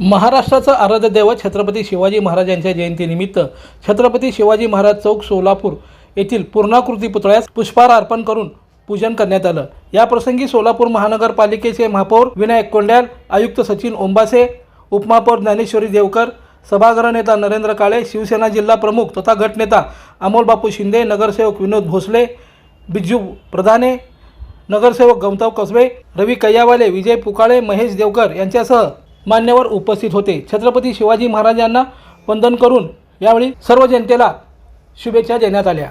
महाराष्ट्राचं आराध्य दैवत छत्रपती शिवाजी महाराज यांच्या जयंतीनिमित्त छत्रपती शिवाजी महाराज चौक सोलापूर येथील पूर्णाकृती पुतळ्यास पुष्पहार अर्पण करून पूजन करण्यात आलं. या प्रसंगी सोलापूर महानगरपालिकेचे महापौर विनायक कोंड्याल आयुक्त सचिन ओंबासे उपमहापौर ज्ञानेश्वरी देवकर सभागृह नेता नरेंद्र काळे शिवसेना जिल्हा प्रमुख तथा गटनेता अमोलबापू शिंदे नगरसेवक विनोद भोसले बिज्जू प्रधाने नगरसेवक गमताव कसबे रवी कैयावाले विजय पुकाळे महेश देवकर यांच्यासह मान्यवर उपस्थित होते. छत्रपती शिवाजी महाराजांना वंदन करून यावेळी सर्व जनतेला शुभेच्छा देण्यात आल्या.